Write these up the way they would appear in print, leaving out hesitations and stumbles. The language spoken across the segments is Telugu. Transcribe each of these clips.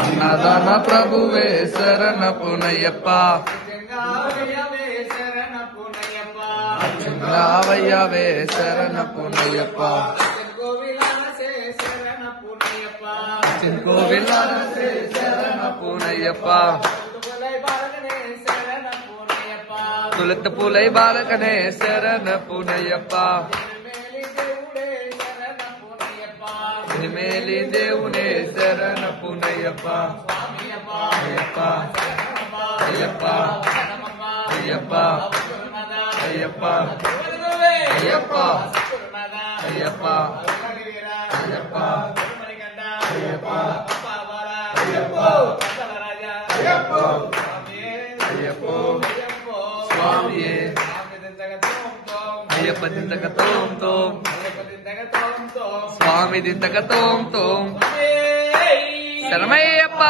అన్నదాన ప్రభువే శరణపునయ్యప్ప చిన్నవయ్యవే శరణపునయ్యప్ప చిన్కోవిలాసే శరణపునయ్యప్ప తులత పూలై బాలకనే శరణపునయ్యప్ప మేలి దేవునే శరణపునయ్యప్ప అయ్యప్ప అయ్యప్ప అయ్యప్ప అయ్యప్ప అయ్యప్ప అయ్యప్ప అయ్యప్ప అయ్యప్ప అయ్యప్ప అయ్యప్ప స్వామియే అయ్యప్ప దింతక తోం తోం స్వామి దింతక తోం తోం శరణమయ్యప్ప.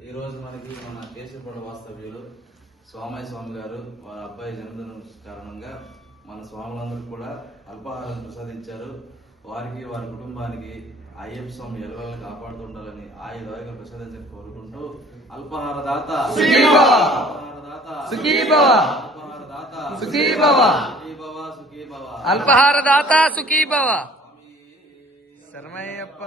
ఈ రోజు మనకి మన కేశవపడ వాస్తవ్యులు స్వామయ్య స్వామి గారు వారి అబ్బాయి జన్మదినం కారణంగా మన స్వాములందరూ కూడా అల్పాహారం ప్రసాదించారు. వారికి వారి కుటుంబానికి అయ్యప్ప స్వామి ఎల్లవేళ కాపాడుతుండాలని ఆయుధాయుగా ప్రసాదించని కోరుకుంటూ అల్పాహార దాత అల్పహార దాత సుఖీ భవ శరణమయ్యప్ప.